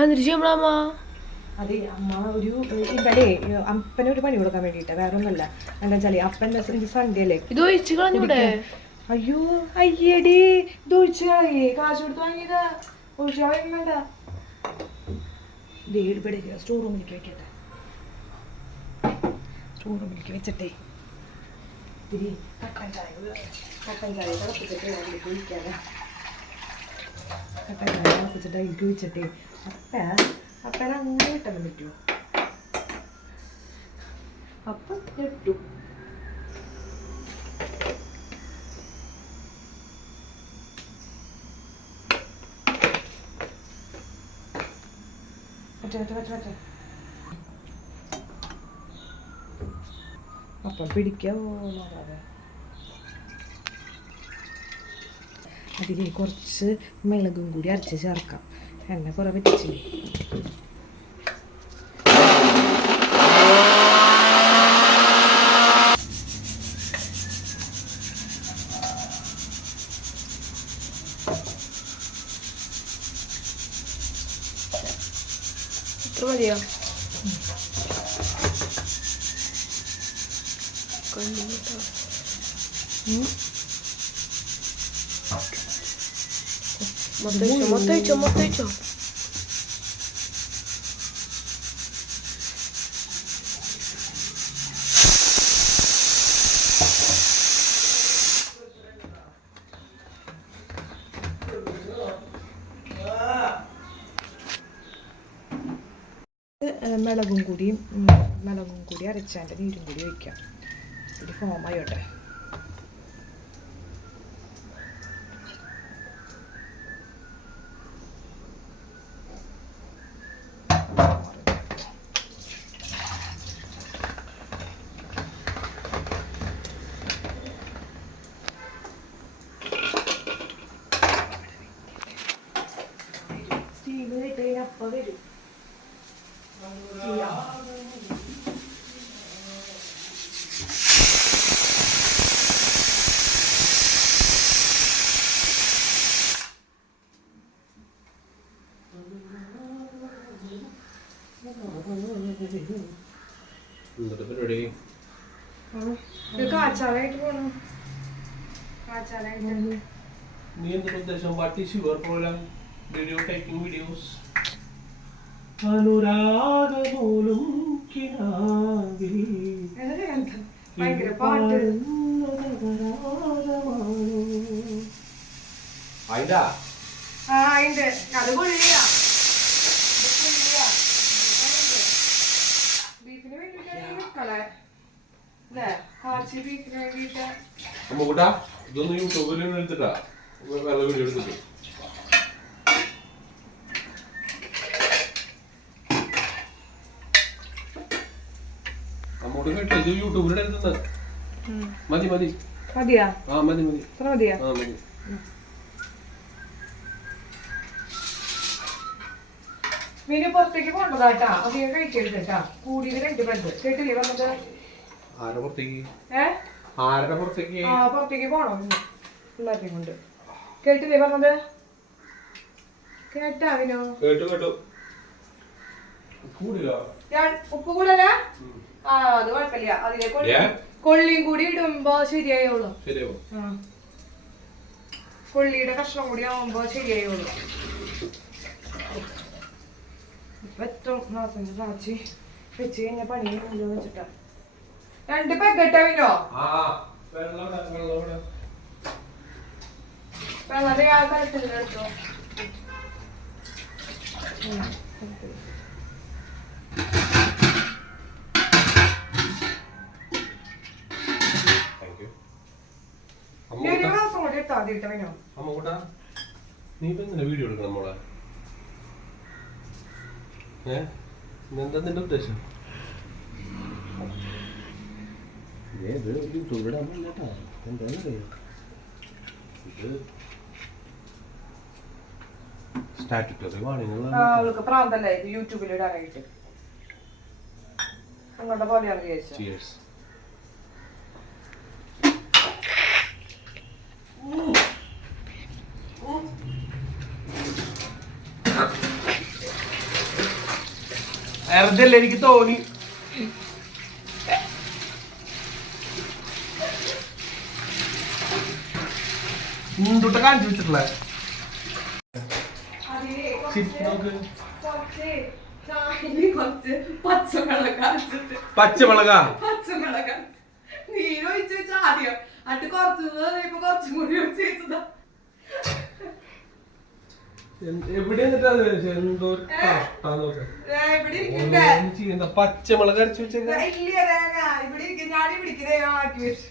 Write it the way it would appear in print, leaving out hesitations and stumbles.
അതെ അമ്മ ഒരു ഇവിടെ അപ്പനെ ഒരു പണി കൊടുക്കാൻ വേണ്ടിട്ടാ, വേറെ ഒന്നല്ല. എന്താ വെച്ചാല് അപ്പൻ്റെ സൺഡേ അല്ലേ ഇത് ഒഴിച്ചു കളഞ്ഞൂടെ? അയ്യോ അയ്യടി ഇത് ഒഴിച്ചു കളയേ, കാശ് കൊടുത്ത് വാങ്ങിയതാ, ഒഴിച്ചു കളയും വേണ്ട. ഇവിടെ സ്റ്റോർ റൂമിലേക്ക് വെക്കട്ടെ, സ്റ്റോർ റൂമിലേക്ക് വെച്ചിട്ടേ ഇത്തിരി കട്ടൻ ചായ തിളപ്പിച്ചിട്ട് അതിലേക്ക് ഒഴിക്കാതെ, കട്ടൻ ചായ തിളപ്പിച്ചിട്ട് അതിലേക്ക് ഒഴിച്ചിട്ടേ അപ്പന അങ്ങനെ ഇട്ടാൻ പറ്റുമോ? അപ്പം ഇട്ടു. അപ്പം പിടിക്കാവോ നോക്കാതെ. അതിലേക്ക് കുറച്ച് മിളകും കൂടി അരച്ച് ചേർക്കാം. എണ്ണ കുറെ പറ്റിച്ചില്ലേ. ഇത്ര മതിയോ? മൊത്തം മിളകും കൂടി അരച്ചാൻ്റെ നീരും കൂടി ഒഴിക്കാം. ഒരു ഫോമായോട്ടെ. സ്റ്റീമിലിട്ട് അപ്പം വരും. കാച്ചാലായിട്ട് പോണം. നീ എന്തൊരു ഉദ്ദേശം? What is your programme? Video taking videos. അനുരാഗമൂലും കിനാവിൽ ഭയങ്കര പാട്ട്. അതിന്റെ അത് കൊള്ളിയ ബീഫിന് വേണ്ടിട്ട് ബീഫിന് വേണ്ടിട്ട് അമ്മൂട്ടാ ഇതൊന്ന് യൂട്യൂബിൽ എടുത്തിട്ടാ വേറെ വീഡിയോ എടുത്തിട്ട്. അമ്മൂട്ട് കേട്ടോ ഇത് യൂട്യൂബിൽ എടുക്കുന്നത്. മതിയാ? ആ മതി. മതിയാ? ആ മതി. മീന് പുറത്തേക്ക് പോണ്ടതാട്ടാ, അധികം കഴിക്കരുതട്ടാ. കൂടിയത് 2 ബ്രെഡ് കേട്ടില്ലേ പറഞ്ഞത്? പുറത്തേക്ക് പോണം പിള്ളേരെ കൊണ്ട്. കേട്ടില്ലേ പറഞ്ഞത്? കേട്ടാ അവനോ? ഉപ്പ് കൂടല? അത് കുഴപ്പമില്ല. അതിലേക്ക് കൊള്ളിയും കൂടി ഇടുമ്പോ ശരിയായോളൂ. കൊള്ളിയുടെ കഷ്ണം കൂടി ആവുമ്പോ ശരിയായോളൂ. ഏറ്റവും മാസം കാച്ചി വെച്ച് കഴിഞ്ഞ പണി വെച്ചിട്ടാ 2 പെഗട്ടാവിനോ? വെള്ളത്തെ ആ കലത്തിലെടുത്തോ. നീ വീഡിയോ എടുക്കണം മോളെ. എന്താ നിന്റെ ഉദ്ദേശം? സ്റ്റാറ്റുട്ടറി വാണിങ്ങുള്ള പ്രാന്തല്ലേ ഇത് യൂട്യൂബിൽ ഇടാനായിട്ട്. നിങ്ങളുടെ പോലെയാണ് വിചാരിച്ചത്. വെറുതെ എനിക്ക് തോന്നി. മുണ്ടൂട്ട കാണിച്ചു വെച്ചിട്ടുള്ള പച്ചമുളകാ നീരൊഴിച്ച് വെച്ച ആദ്യം അട്ട് കുറച്ചും കൂടി ഒഴിച്ച് വെച്ചതാ. എവിടെ എന്തോ പച്ചമുളക് അരച്ചു വെച്ചേക്ക ഇവിടെ ഞാൻ പിടിക്കുന്നേ ആക്കി വെച്ചു.